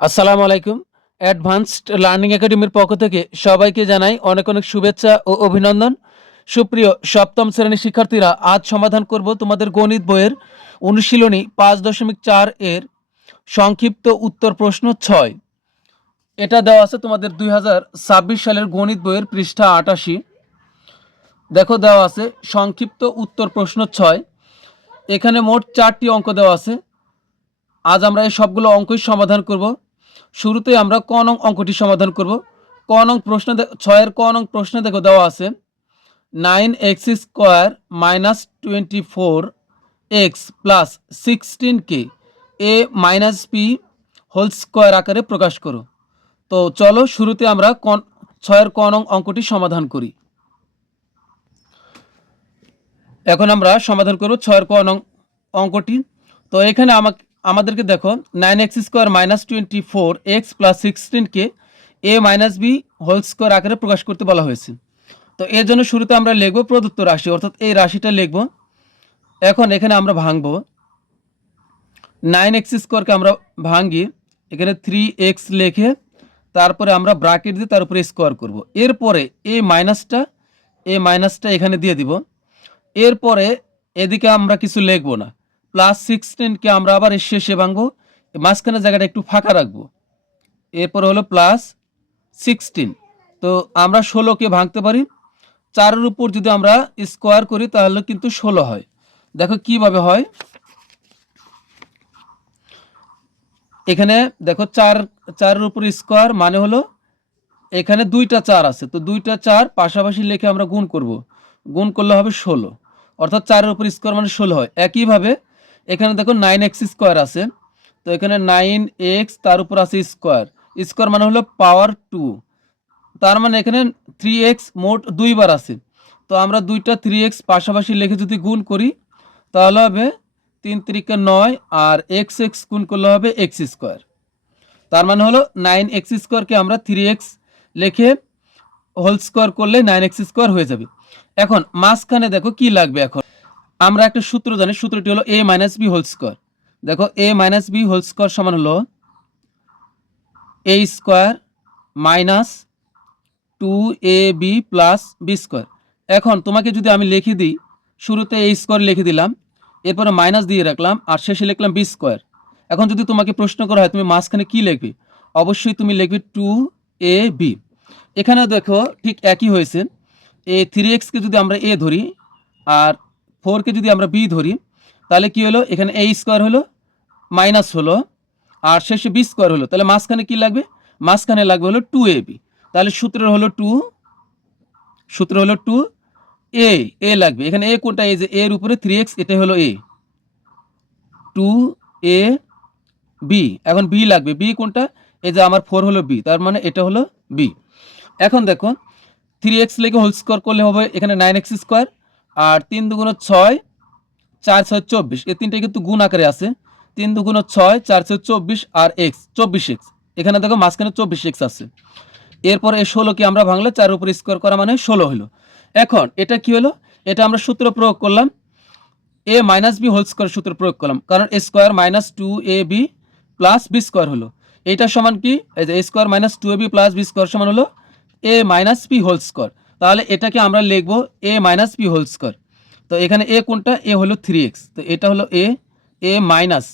আসসালামু আলাইকুম। Advanced learning একাডেমির পক্ষ থেকে সবাইকে জানাই অনেক অনেক শুভেচ্ছা ও অভিনন্দন। সুপ্রিয় সপ্তম শ্রেণীর শিক্ষার্থীরা, আজ সমাধান করব তোমাদের গণিত বইয়ের অনুশীলনী ৫.৪ এর সংক্ষিপ্ত উত্তর প্রশ্ন ৬। এটা দেওয়া আছে তোমাদের ২০২৬ সালের গণিত বইয়ের পৃষ্ঠা ৮৮। দেখো দেওয়া আছে সংক্ষিপ্ত উত্তর প্রশ্ন ৬। এখানে মোট ৪টি অঙ্ক দেওয়া আছে। আজ আমরা এই সবগুলো অঙ্কই সমাধান করব। শুরুতে আমরা ক নং অঙ্কটি সমাধান করব। ক নং প্রশ্ন ৬ এর ক নং প্রশ্নে দেখো দেওয়া আছে 9x² মাইনাস 24x প্লাস 16কে a minus B whole square আকারে প্রকাশ করো। তো চলো শুরুতে আমরা ৬ এর ক নং অঙ্কটি সমাধান করি। এখন আমরা সমাধান করব ৬ এর ক নং অঙ্কটি। তো এখানে আমাদেরকে দেখো 9x² মাইনাস 24x প্লাস 16কে a minus B whole square আকারে প্রকাশ করতে বলা হয়েছে। তো এর জন্য শুরুতে আমরা লিখব প্রদত্ত রাশি, অর্থাৎ এই রাশিটা লিখব। এখন এখানে আমরা ভাঙব 9x²কে আমরা ভাঙি, এখানে 3x লিখে তারপরে আমরা ব্র্যাকেট দিয়ে তার উপরে স্কোয়ার করব। এরপরে এই মাইনাসটা এখানে দিয়ে দিব। এরপরে এদিকে আমরা কিছু লিখব না, প্লাস 16কে আমরা আবার এর শেষে ভাঙবো, মাঝখানে জায়গাটা একটু ফাঁকা রাখবো। এরপরে হলো প্লাস 16। তো আমরা 16কে ভাঙতে পারি, 4-এর উপর যদি আমরা স্কোয়ার করি তাহলে কিন্তু 16 হয়। দেখো কিভাবে হয়। এখানে দেখো 4-এর উপর স্কোয়ার মানে হলো এখানে 2টা 4 আছে, তো 2টা 4 পাশাপাশি লিখে আমরা গুণ করব। গুণ করলে হবে 16, অর্থাৎ 4-এর উপর স্কোয়ার মানে 16 হয়। একইভাবে এখানে দেখো 9x² আছে, তো এখানে 9x তার উপর আছে স্কোয়ার, স্কোয়ার মানে হলো পাওয়ার 2, তার মানে এখানে 3x মোট 2বার আছে। তো আমরা 2টা 3x পাশাপাশি লিখে যদি গুণ করি তাহলে হবে 3 3 9, আর x গুণ করলে হবে x²। তার মানে হলো 9x² আমরা 3x লিখে হোল স্কোয়ার করলে 9x² হয়ে যাবে। এখন মাঝখানে দেখো কি লাগবে। এখন আমরা একটা সূত্র জানি, সূত্রটি হলো a minus B whole square. দেখো a minus B whole square সমান হলো a² minus 2ab plus b²। এখন তোমাকে যদি আমি লিখে দিই, শুরুতে a² লিখে দিলাম, এরপরে মাইনাস দিয়ে রাখলাম, আর শেষে লিখলাম b²। এখন যদি তোমাকে প্রশ্ন করা হয় তুমি মাঝখানে কি লিখবে, অবশ্যই তুমি লিখবে 2ab। এখানে দেখো ঠিক একই হয়েছে। এই 3xকে যদি আমরা a ধরি আর 4কে যদি আমরা b ধরি তাহলে কি হলো, এখানে a² হলো মাইনাস হলো আর শেষে b² হলো, তাহলে মাঝখানে কি লাগবে, মাঝখানে লাগবে হলো 2ab। তাহলে সূত্র হলো 2a লাগবে। এখানে a কোনটা, এই যে এর উপরে 3x, এটাই হলো a, 2ab। এখন b লাগবে, b কোনটা, এই যে আমার 4 হলো b, তার মানে এটা হলো b। এখন দেখো 3x লিখে হোল স্কোয়ার করলে হবে এখানে 9x², আর 3 2 6, 4 6 24, এই তিনটে কিন্তু গুণ আকারে আছে। 3 2 6, 4 6 24 আর x 24x, এখানে দেখো মাঝখানে 24x আছে। এরপর এই 16কে আমরা ভাঙলে 4 উপর স্কোয়ার করা মানে 16 হলো। এখন এটা কি হলো, এটা আমরা সূত্র প্রয়োগ করলাম, a minus B whole square সূত্র প্রয়োগ করলাম, কারণ a square minus 2ab plus b² হলো। এইটা সমান কি, এই যে a square minus 2ab plus b² সমান হলো a minus B whole square. তাহলে এটাকে আমরা লিখবো a minus B whole square. তো এখানে a কোনটা, a হলো 3x, তো এটা হলো a মাইনাস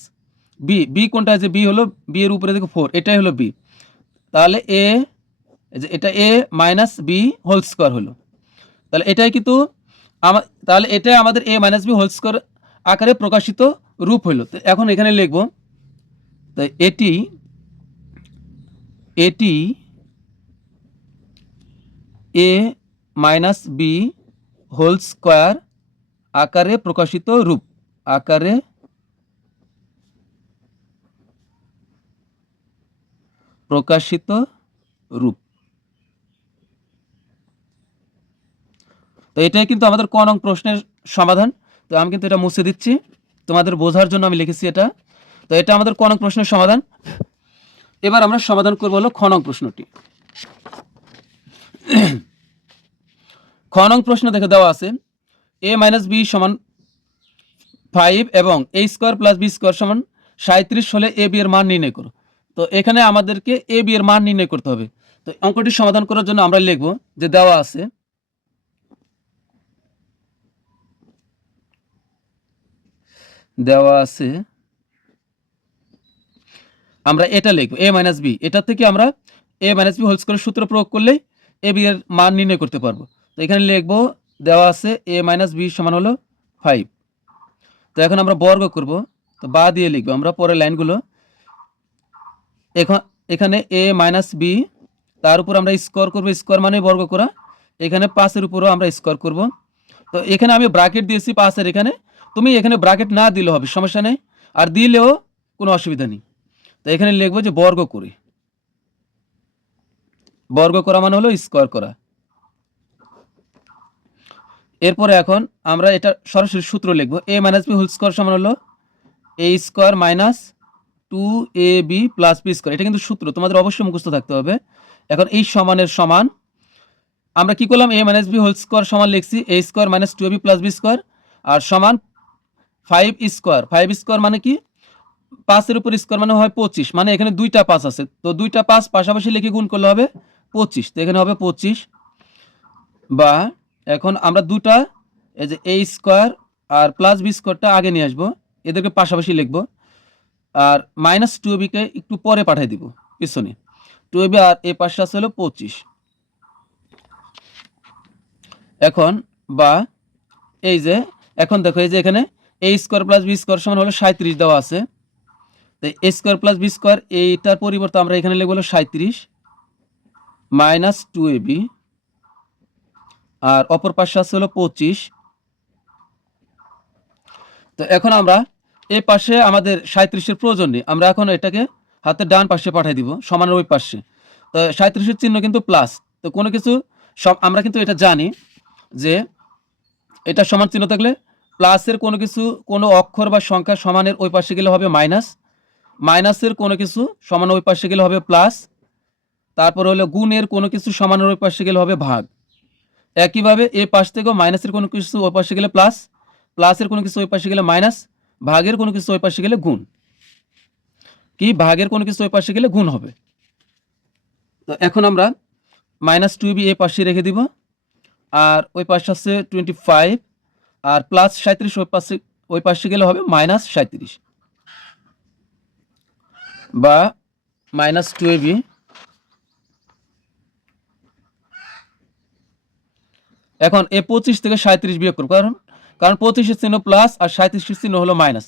b কোনটা, যে b হলো, b এর উপরে দেখো 4, এটাই হলো b। তাহলে এটা a minus B whole square হলো। তাহলে এটাই কিন্তু তাহলে এটাই আমাদের a minus B whole square আকারে প্রকাশিত রূপ হলো। তো এখন এখানে লিখব, তাই এটি a minus B whole square আকারে প্রকাশিত রূপ, আকারে প্রকাশিত রূপ। তো এটাই কিন্তু আমাদের ক নং প্রশ্নের সমাধান। তো আমি কিন্তু এটা মুছে দিচ্ছি, তোমাদের বোঝার জন্য আমি লিখেছি এটা। তো এটা আমাদের ক নং প্রশ্নের সমাধান। এবার আমরা সমাধান করব হলো খ নং প্রশ্নটি। খ নং প্রশ্ন দেখে দেওয়া আছে a মাইনাস বি সমান 5 এবং a² প্লাস b² সমান 37 হলে a b এর মান নির্ণয় করো। তো এখানে আমাদেরকে এ বি এর মান নির্ণয় করতে হবে। তো অঙ্কটি সমাধান করার জন্য আমরা লিখব যে দেওয়া আছে আমরা এটা লিখব a মাইনাস বি। এটা থেকে আমরা a মাইনাস বি হোল স্কয়ারের সূত্র প্রয়োগ করলেই a বি এর মান নির্ণয় করতে পারবো। তো এখানে লিখব দেওয়া আছে a মাইনাস বি সমান হলো 5। তো এখন আমরা বর্গ করব, তো বা দিয়ে লিখব আমরা পরের লাইনগুলো। এখানে a মাইনাস বি, তার উপর আমরা স্কোয়ার করব, স্কোয়ার মানে বর্গ করা। এখানে 5-এর উপরও আমরা স্কোয়ার করব। তো এখানে আমি ব্র্যাকেট দিয়েছি 5-এর, এখানে তুমি এখানে ব্র্যাকেট না দিলেও হবে, সমস্যা নেই, আর দিলেও কোনো অসুবিধা নেই। তো এখানে লিখবো যে বর্গ করি, বর্গ করা মানে হলো স্কোয়ার করা। এরপরে এখন আমরা এটা সরাসরি সূত্র লিখবো, a minus B whole square সমান হলো a square minus 2ab plus B square. এটা কিন্তু সূত্র তোমাদের অবশ্যই মুখস্থ থাকতে হবে। এখন এই সমানের সমান আমরা কি করলাম, a minus B whole square সমান লিখছি a square minus 2ab plus B square, আর সমান 5 স্কোয়ার। 5 স্কোয়ার মানে কি, 5-এর উপর স্কোয়ার মানে হয় 25, মানে এখানে দুইটা 5 আছে, তো দুইটা 5 পাশাপাশি লিখে গুণ করলে হবে 25। তো এখানে হবে 25, বা এখন আমরা দুটা এই যে a স্কোয়ার আর প্লাস বি স্কোয়ারটা আগে নিয়ে আসবো, এদেরকে পাশাপাশি লিখবো, আর মাইনাস 2ab-কে একটু পরে পাঠিয়ে দিব পিছনে। 2ab আর এ পাশে আছে হলো 25। এখন বা এই যে এখন দেখো এই যে এখানে a square plus B square সমান হলো 37 দেওয়া আছে। তো a square plus B square এইটার পরিবর্তে আমরা এখানে লিখব হলো 37 মাইনাস 2ab, আর অপর পাশে আছে হলো 25। তো এখন আমরা এই পাশে আমাদের 37-এর প্রয়োজন নেই, আমরা এখন এটাকে হাতের ডান পাশে পাঠিয়ে দিব সমানের ওই পাশে। তো 37-এর চিহ্ন কিন্তু প্লাস, তো কোনো কিছু সব আমরা কিন্তু এটা জানি যে এটা সমান চিহ্ন থাকলে প্লাসের কোনো কিছু, কোনো অক্ষর বা সংখ্যা সমানের ওই পাশে গেলে হবে মাইনাস, মাইনাসের কোনো কিছু সমানের ওই পাশে গেলে হবে প্লাস, তারপর হলো গুণের কোনো কিছু সমানের ওই পাশে গেলে হবে ভাগ। একইভাবে এই পাশ থেকেও মাইনাসের কোনো কিছু ওই পাশে গেলে প্লাস, প্লাসের কোনো কিছু ওই পাশে গেলে মাইনাস, ভাগের কোনো কিছু ওই পাশে গেলে গুণ। কি, ভাগের কোনো কিছু ওই পাশে গেলে গুণ হবে। তো এখন আমরা মাইনাস 2ab এই পাশে রেখে দিব, আর ওই পাশে আছে 25, আর প্লাস 37 ওই পাশে গেলে হবে মাইনাস 37, বা মাইনাস 2ab। এখন এই 25 থেকে 37 বিয়োগ করব, কারণ 25-এর চিহ্ন প্লাস আর 37-এর চিহ্ন হলো মাইনাস।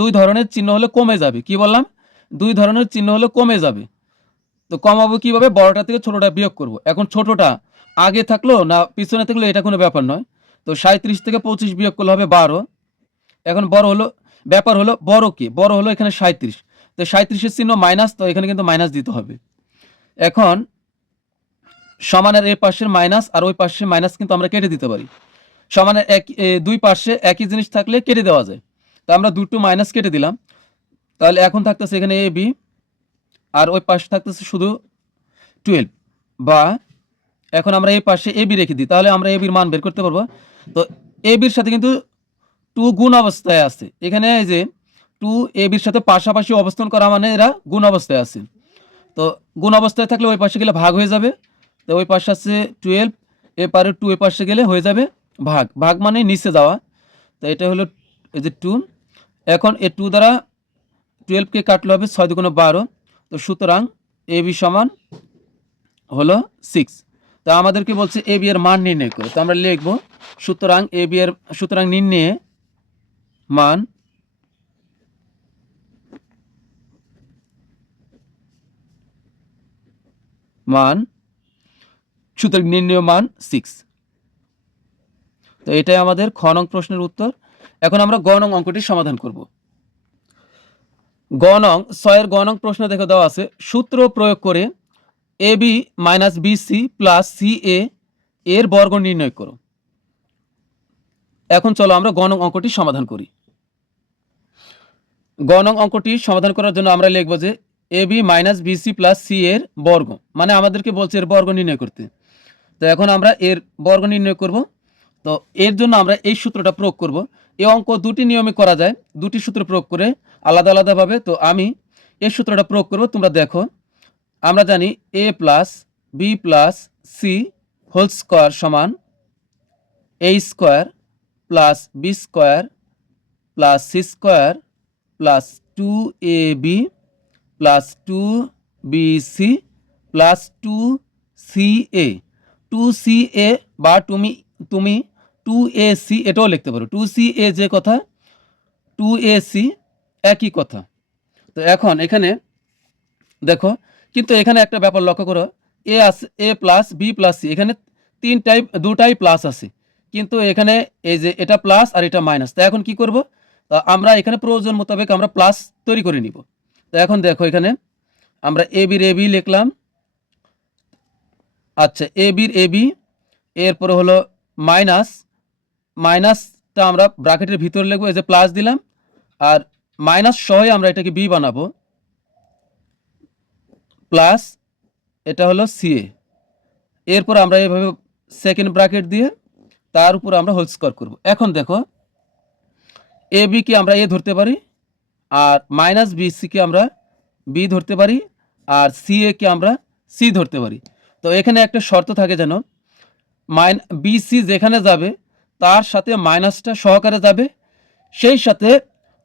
দুই ধরনের চিহ্ন হলে কমে যাবে, কি বললাম, দুই ধরনের চিহ্ন হলে কমে যাবে। তো কমাবো কিভাবে, বড়টা থেকে ছোটটা বিয়োগ করব। এখন ছোটটা আগে থাকলো না পিছনে থাকলো এটা কোনো ব্যাপার নয়। তো 37 থেকে 25 বিয়োগ করলে হবে 12। এখন বড় হলো, ব্যাপার হলো বড় কি, বড় হলো এখানে 37, তো 37-এর চিহ্ন মাইনাস, তো এখানে কিন্তু মাইনাস দিতে হবে। এখন সমানের এই পাশের মাইনাস আর ওই পাশের মাইনাস কিন্তু আমরা কেটে দিতে পারি। সমানের দুই পাশে একই জিনিস থাকলে কেটে দেওয়া যায়, তো আমরা দুটো মাইনাস কেটে দিলাম। তাহলে এখন থাকতেছে এখানে এ বি, আর ওই পাশে থাকতেছে শুধু 12, বা এখন আমরা এই পাশে এ বি রেখে দিই, তাহলে আমরা এ বির মান বের করতে পারবো। তো এ বির সাথে কিন্তু 2 গুণ অবস্থায় আছে, এখানে এই যে 2 এ বির সাথে পাশাপাশি অবস্থান করা মানে এরা গুণ অবস্থায় আছে। তো গুণ অবস্থায় থাকলে ওই পাশে গেলে ভাগ হয়ে যাবে, তো ওই পাশে আছে 12, এপারে 2 এ পাশে গেলে হয়ে যাবে ভাগ, ভাগ মানে নিচে যাওয়া। তো এটা হলো এই যে 2, এখন এই 2 দ্বারা 12-কে কাটলে হবে 6 × 12, তো সুতরাং এ বি সমান হলো 6। তো আমাদেরকে বলছে এ বি এর মান নির্ণয় করো, তো আমরা লিখব সুতরাং নির্ণয়ে মান সুতরাং নির্ণয় মান 6। তো এটাই আমাদের খ নং প্রশ্নের উত্তর। এখন আমরা গ নং অঙ্কটি সমাধান করব। গ নং 6-এর গ নং প্রশ্ন দেখে দেওয়া আছে, সূত্র প্রয়োগ করে a b minus b c plus c a এর বর্গ নির্ণয় করো। এখন চলো আমরা গ নং অঙ্কটি সমাধান করি। গ নং অঙ্কটি সমাধান করার জন্য আমরা লিখব যে a b minus b c plus c এর বর্গ, মানে আমাদেরকে বলছে এর বর্গ নির্ণয় করতে। তো এখন আমরা এর বর্গ নির্ণয় করব। তো এর জন্য আমরা এই সূত্রটা প্রয়োগ করব। এই অঙ্ক দুটি নিয়মে করা যায়, দুটি সূত্র প্রয়োগ করে আলাদা আলাদাভাবে। তো আমি এই সূত্রটা প্রয়োগ করব। তোমরা দেখো, আমরা জানি a plus B plus C whole square সমান a square plus B square plus C square plus 2ab plus 2bc plus 2ca। 2ca বা তুমি 2ac এটাও লিখতে পারো। 2ca যে কথা, 2ac একই কথা। তো এখন এখানে দেখো, কিন্তু এখানে একটা ব্যাপার লক্ষ্য করো, এ আছে এ প্লাস বি প্লাস সি, এখানে দুটাই প্লাস আছে, কিন্তু এখানে এই যে এটা প্লাস আর এটা মাইনাস। তো এখন কি করব, তা আমরা এখানে প্রয়োজন মোতাবেক আমরা প্লাস তৈরি করে নিব। তো এখন দেখো, এখানে আমরা এ বির এ বি লিখলাম। আচ্ছা, এ বির এ বি, এরপরে হলো মাইনাসটা আমরা ব্র্যাকেটের ভিতরে লিখবো, এই যে প্লাস দিলাম, আর মাইনাস সহই আমরা এটাকে বি বানাবো, প্লাস এটা হলো সিএ। এরপর আমরা এভাবে সেকেন্ড ব্র্যাকেট দিয়ে তার উপর আমরা হোল স্কোয়ার করব। এখন দেখো, এ বি কে আমরা এ ধরতে পারি, আর মাইনাস বি সি কে আমরা বি ধরতে পারি, আর সি এ কে আমরা সি ধরতে পারি। তো এখানে একটা শর্ত থাকে, যেন বি সি যেখানে যাবে তার সাথে মাইনাসটা সহকারে যাবে, সেই সাথে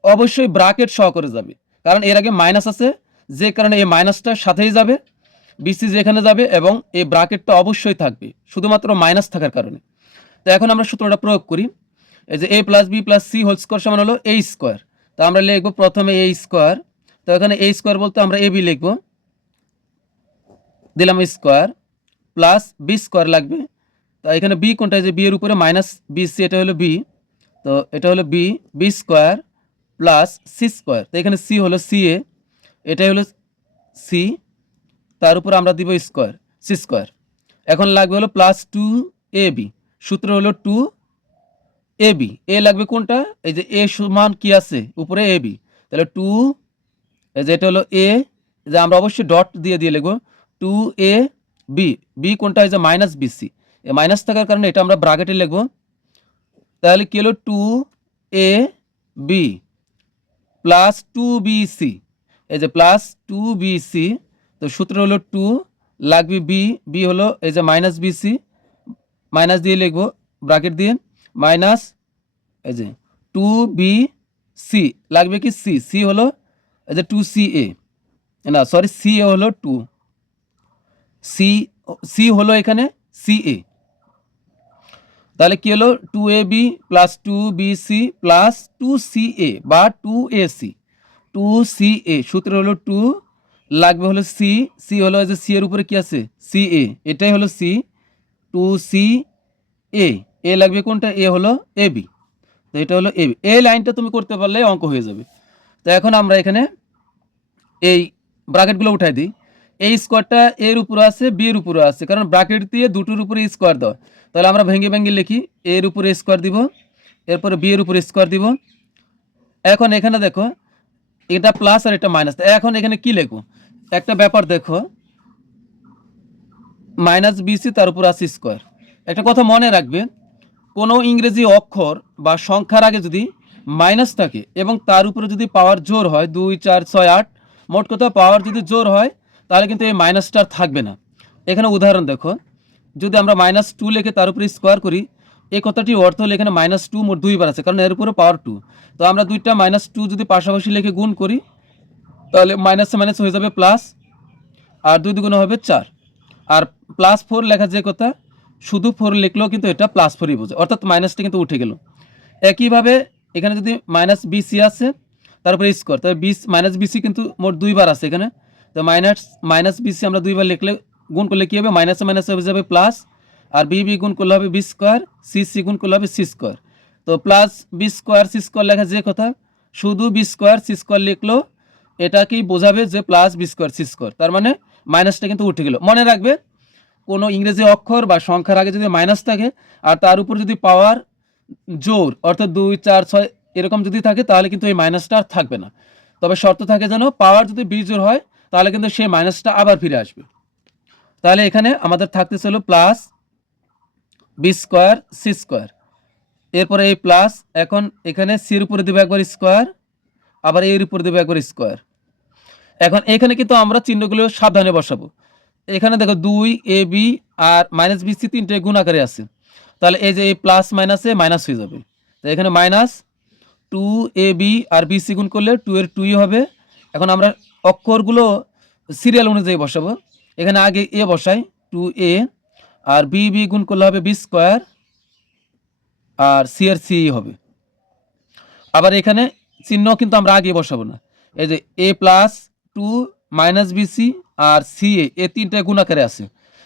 অবশ্যই ব্র্যাকেট সহকারে যাবে, কারণ এর আগে মাইনাস আছে, যে কারণে এই মাইনাসটার সাথেই যাবে বিসি যেখানে যাবে, এবং এই ব্র্যাকেটটা অবশ্যই থাকবে শুধুমাত্র মাইনাস থাকার কারণে। তো এখন আমরা সূত্রটা প্রয়োগ করি। এই যে a plus B plus C whole square সমান হলো এ স্কোয়ার। তো আমরা লিখবো প্রথমে এ স্কোয়ার। তো এখানে এ স্কোয়ার বলতে আমরা এ বি লিখবো, দিলাম স্কোয়ার, প্লাস বি স্কোয়ার লাগবে। তো এখানে বি কোনটা, যে বি এর উপরে মাইনাস বি সি, এটা হলো বি, তো এটা হলো B, B square plus C square. তো এখানে সি হলো সি এ, এটাই হলো সি, তার উপর আমরা দিব স্কোয়ার, সি স্কোয়ার। এখন লাগবে হলো প্লাস 2ab, সূত্র হলো 2ab। এ লাগবে কোনটা, এই যে এ সমান কি আছে উপরে ab, তাহলে 2, এই যে এটা হলো এ, যে আমরা অবশ্যই ডট দিয়ে লিখবো 2ab। বি কোনটা, এই যে মাইনাস বিসি, এ মাইনাস থাকার কারণে এটা আমরা ব্র্যাকেটে লিখবো। তাহলে কি হলো 2ab প্লাস 2bc, এই যে প্লাস 2bc। তো সূত্র হলো 2 লাগবে বি, বি হলো এই যে মাইনাস বিসি, মাইনাস দিয়ে লিখবো ব্র্যাকেট দিয়ে, মাইনাস এই যে 2bc লাগবে কি সি, সি হলো এই যে 2ca, না সরি সি এ হলো 2, সি হলো এখানে ca। তাহলে কি হলো 2ab plus 2bc plus 2ca বা 2ac, 2ca। সূত্র হলো 2 লাগবে হলো সি, সি হলো যে সি এর উপরে কি আছে সি এ, এটাই হলো সি, 2ca। এ লাগবে কোনটা, এ হলো এ বি, তো এটা হলো এ বি। এই লাইনটা তুমি করতে পারলে অঙ্ক হয়ে যাবে। তো এখন আমরা এখানে এই ব্র্যাকেটগুলো উঠাই দিই। এই স্কোয়ারটা এর উপরে আছে, বি এর উপরে আছে, কারণ ব্র্যাকেট দিয়ে দুটোর উপরে স্কোয়ার দেওয়া। তাহলে আমরা ভেঙে ভেঙে লিখি, এর উপরে স্কোয়ার দিব, এরপরে বি এর উপরে স্কোয়ার দিব। এখন এখানে দেখো, এটা প্লাস আর এটা মাইনাস। এখন এখানে কি লিখবো, একটা ব্যাপার দেখো, মাইনাস বিসি তার উপর আছে স্কোয়ার। একটা কথা মনে রাখবে, কোনো ইংরেজি অক্ষর বা সংখ্যার আগে যদি মাইনাস থাকে এবং তার উপরে যদি পাওয়ার জোর হয় 2, 4, 6, 8, মোট কথা পাওয়ার যদি জোর হয়, তাহলে কিন্তু এই মাইনাসটা থাকবে না। এখানে উদাহরণ দেখো, যদি আমরা -2 লিখে তার উপরে স্কোয়ার করি, এই কথাটি অর্থ হলে এখানে -2 মোট 2 বার আছে, কারণ এর উপরে পাওয়ার 2। তো আমরা দুইটা -2 যদি পাশাপাশি লিখে গুণ করি, তাহলে মাইনাসে মাইনাস হয়ে যাবে প্লাস, আর 2 দুগুণে হবে 4। আর +4 লেখা যে কথা, শুধু 4 লিখলেও কিন্তু এটা +4ই বোঝে, অর্থাৎ মাইনাসটা কিন্তু উঠে গেল। একইভাবে এখানে যদি -BC আছে তারপরে স্কোয়ার, তবে -BC কিন্তু মোট 2 বার আছে এখানে। তো -BC আমরা 2 বার লিখলে, গুণ করলে কী হবে, মাইনাসে মাইনাস হয়ে যাবে প্লাস, আর বি গুণ করলে হবে বি স্কোয়ার, সি গুণ করলে হবে সি স্কোয়ার। তো plus B square C square লেখা যে কথা, শুধু বি স্কোয়ার সি স্কোয়ার লিখলেও এটাকেই বোঝাবে যে plus B square C square, তার মানে মাইনাসটা কিন্তু উঠে গেল। মনে রাখবে, কোনো ইংরেজি অক্ষর বা সংখ্যার আগে যদি মাইনাস থাকে আর তার উপর যদি পাওয়ার জোর অর্থাৎ 2, 4, 6 এরকম যদি থাকে, তাহলে কিন্তু এই মাইনাসটা আর থাকবে না। তবে শর্ত থাকে যেন পাওয়ার যদি বিজোড় হয়, তাহলে কিন্তু সেই মাইনাসটা আবার ফিরে আসবে। তাহলে এখানে আমাদের থাকতেছে হলো plus B square C square, এরপরে এই প্লাস, এখন এখানে সির উপরে দেবে একবার স্কোয়ার, আবার এর উপরে দেবে একবার স্কোয়ার। এখন এখানে কিন্তু আমরা চিহ্নগুলো সাবধানে বসাবো। এখানে দেখো 2ab আর -bc তিনটে গুণ আকারে আছে, তাহলে এই যে এই প্লাস মাইনাসে মাইনাস হয়ে যাবে। তো এখানে -2ab আর bc গুণ করলে 2 এর 2ই হবে। এখন আমরা অক্ষরগুলো সিরিয়াল অনুযায়ী বসাবো। এখানে আগে a বসাই, 2a, আর b গুণ করলে হবে b স্কয়ার, আর c এর c হবে। আবার এখানে চিহ্ন কিন্তু আমরা আগে বসাবো না, এই যে a প্লাস 2 মাইনাস bc আর ca এই তিনটা গুণ আকারে আছে।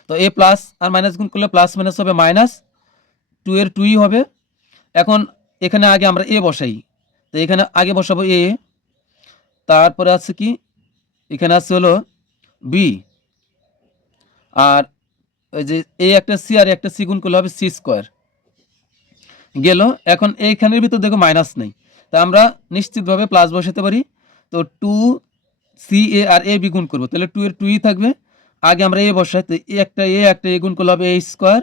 তো a প্লাস আর মাইনাস গুণ করলে প্লাস মাইনাস হবে মাইনাস, 2 এর 2ই হবে। এখন এখানে আগে আমরা a বসাই, তো এখানে আগে বসাবো a, তারপরে আছে কি এখানে আছে হলো b, আর ওই যে a একটা c আর একটা c গুণ করলে হবে c স্কয়ার গেল। এখন এইখানের ভিতর দেখো মাইনাস নেই, তা আমরা নিশ্চিতভাবে প্লাস বসাতে পারি। তো 2ca আর a b গুণ করবো, তাহলে 2 এর 2ই থাকবে। আগে আমরা a বসাই, তো একটা a গুণ করলে হবে a স্কয়ার,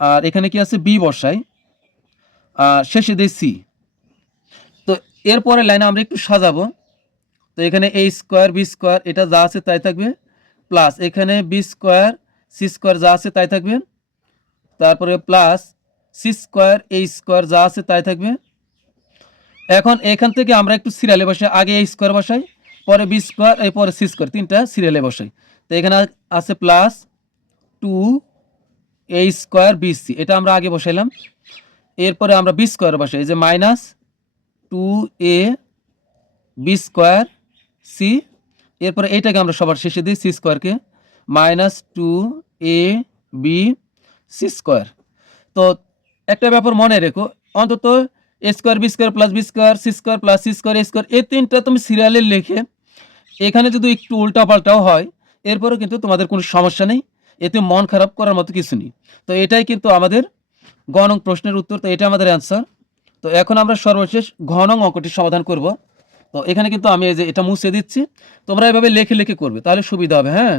আর এখানে কি আছে b বসাই, আর শেষে দিই c। তো এরপরে লাইনে আমরা একটু সাজাবো। তো এখানে a স্কয়ার b স্কয়ার এটা যা আছে তাই থাকবে, প্লাস এখানে b স্কয়ার c স্কয়ার যা আছে তাই থাকবে, তারপরে plus c square a square যা আছে তাই থাকবে। এখন এখান থেকে আমরা একটু সিরিয়ালে বসাই, আগে a স্কয়ার বসাই, পরে b স্কয়ার, এরপরে c স্কয়ার, তিনটা সিরিয়ালে বসাই। তো এখানে আছে প্লাস 2a স্কয়ার bc, এটা আমরা আগে বসাইলাম। এরপরে আমরা b স্কয়ার বসাই, এই যে minus 2a b square c, এরপরে এইটাকে আমরা সবার শেষে দিই c স্কয়ারকে, minus 2a b c square. তো একটা ব্যাপার মনে রেখো, অন্তত a square b square plus b square c square plus c square a square, এই তিনটা তুমি সিরিয়ালে লিখে এখানে যদি একটু উল্টা পাল্টাও হয় এরপরেও কিন্তু তোমাদের কোনো সমস্যা নেই, এতে মন খারাপ করার মতো কিছু নেই। তো এটাই কিন্তু আমাদের গ নং প্রশ্নের উত্তর, তো এটা আমাদের অ্যান্সার। তো এখন আমরা সর্বশেষ ঘ নং অঙ্কটির সমাধান করব। তো এখানে কিন্তু আমি এই যে এটা মুছে দিচ্ছি, তোমরা এভাবে লেখে লেখে করবে, তাহলে সুবিধা হবে। হ্যাঁ,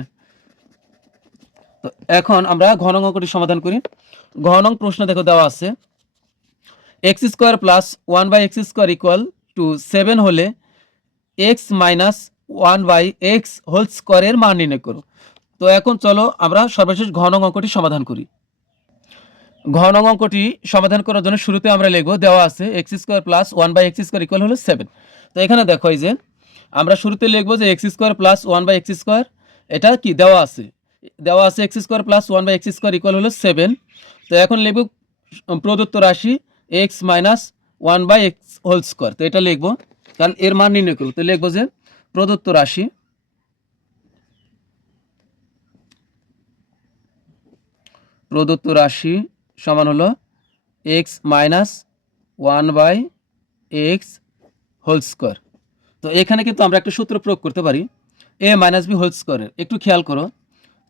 তো এখন আমরা ঘ নং অঙ্কটির সমাধান করি। ঘ নং প্রশ্ন দেখো দেওয়া আছে, x square plus 1/x square equal to 7 হলে x মাইনাস 1/x হোল স্কোয়ারের মান নির্ণয় করো। তো এখন চলো আমরা সর্বশেষ ঘ নং অঙ্কটি সমাধান করি। ঘ নং অঙ্কটি সমাধান করার জন্য শুরুতে আমরা লিখব, দেওয়া আছে x square plus 1/x square equal হলো 7। তো এখানে দেখো এই যে আমরা শুরুতে লিখব যে x square plus 1/x square, এটা কি দেওয়া আছে x square plus 1/x square equal হলো 7। তো এখন লিখব প্রদত্ত রাশি x minus 1/x whole square, তো এটা লিখব কারণ এর মান নির্ণয় করব। তো লিখব যে প্রদত্ত রাশি সমান হলো x minus 1/x whole square. তো এখানে কিন্তু আমরা একটা সূত্র প্রয়োগ করতে পারি, a মাইনাস বি হোল স্কোয়ারের, একটু খেয়াল করো।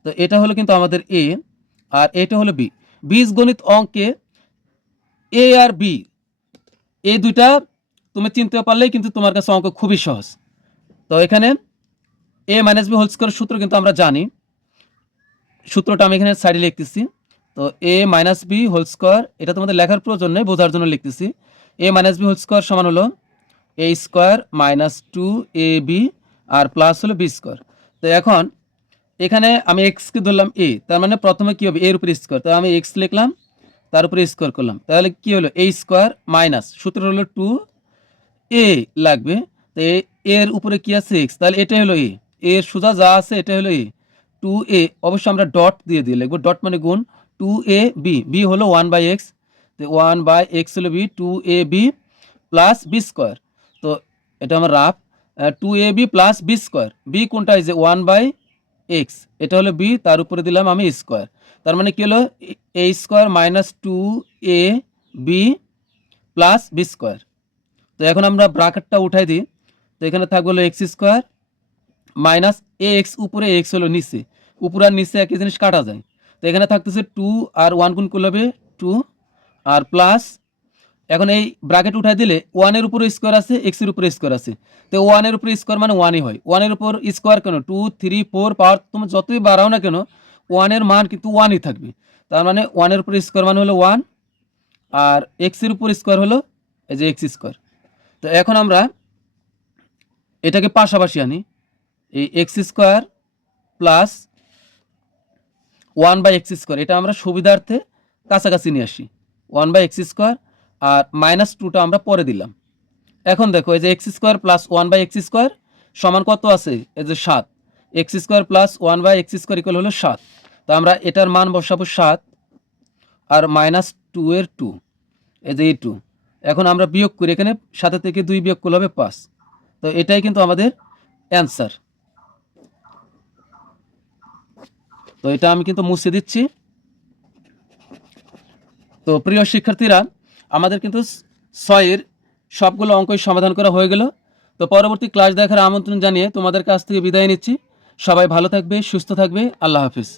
তো এটা হলো কিন্তু আমাদের a, আর এটা হলো b। বীজগণিত অঙ্কে a আর b এই দুইটা তুমি চিনতে পারলেই কিন্তু তোমার কাছে অঙ্ক খুবই সহজ। তো এখানে a মাইনাস বি হোল স্কোয়ারের সূত্র কিন্তু আমরা জানি, সূত্রটা আমি এখানে সাইডে লিখতেছি। তো a minus B whole square, এটা তোমাদের লেখার প্রয়োজন নেই, বোঝার জন্য লিখতেছি। a minus B whole square সমান হলো a স্কোয়ার মাইনাস 2ab আর প্লাস হলো বি স্কোয়ার। তো এখন এখানে আমি এক্সকে ধরলাম a, তার মানে প্রথমে কী হবে, এর উপরে স্কোয়ার, তো আমি এক্স লিখলাম, তার উপরে স্কোয়ার করলাম, তাহলে কী হলো a স্কোয়ার মাইনাস সূত্র হলো 2a লাগবে। তো এর উপরে কি আছে এক্স, তাহলে এটাই হলো a, এর সোজা যা আছে এটা হলো a, 2a অবশ্যই আমরা ডট দিয়ে লিখবো, ডট মানে গুণ 2ab, b হলো 1/x, তো 1/x হলো b, 2ab plus B square. তো এটা আমার rough 2ab plus B square, b কোনটা, এই যে 1/x, এটা হলো b, তার উপরে দিলাম আমি স্কোয়ার, তার মানে কি হলো a square minus 2ab plus B square. তো এখন আমরা ব্র্যাকেটটা উঠাই দিই, তো এখানে থাকবে হলো এক্স স্কোয়ার মাইনাস এ এক্স, উপরে এক্স হলো নিচে, উপরে আর নিচে একই জিনিস কাটা যায়। তো এখানে থাকতেছে 2 আর 1 গুণ করলে হবে 2, আর প্লাস এখন এই ব্র্যাকেট উঠাই দিলে 1 এর উপরে স্কোয়ার আছে, এক্স এর উপরে স্কোয়ার আছে, তো 1 এর উপরে স্কোয়ার মানে 1ই হয়, 1 এর উপর স্কোয়ার কেন, 2 3 4 পাওয়ার তুমি যতই বাড়াও না কেন 1 এর মান কিন্তু 1ই থাকবে, তার মানে 1 এর উপর স্কোয়ার মানে হলো 1, আর এক্স এর উপর স্কোয়ার হলো এই যে এক্স স্কোয়ার। তো এখন আমরা এটাকে পাশাপাশি আনি, এই এক্স স্কোয়ার প্লাস 1/x², এটা আমরা সুবিধার্থে কাছাকাছি নিয়ে আসি। 1/x² আর -2টা আমরা পরে দিলাম। এখন দেখো এই যে x² প্লাস 1/x² সমান কত আছে, এই যে 7। x² প্লাস 1/x² ইকুয়াল হলো 7। তো আমরা এটার মান বসাবো 7 আর -2 এর 2, এই যে এই 2। এখন আমরা বিয়োগ করি, এখানে 7 থেকে 2 বিয়োগ করলে হবে 5। তো এটাই কিন্তু আমাদের অ্যান্সার। তো এটা আমি কিন্তু মুছে দিচ্ছি। তো প্রিয় শিক্ষার্থীরা, আমাদের কিন্তু 6-এর সবগুলো অঙ্কই সমাধান করা হয়ে গেল। তো পরবর্তী ক্লাস দেখার আমন্ত্রণ জানিয়ে তোমাদের কাছ থেকে বিদায় নিচ্ছি। সবাই ভালো থাকবে, সুস্থ থাকবে। আল্লাহ হাফিজ।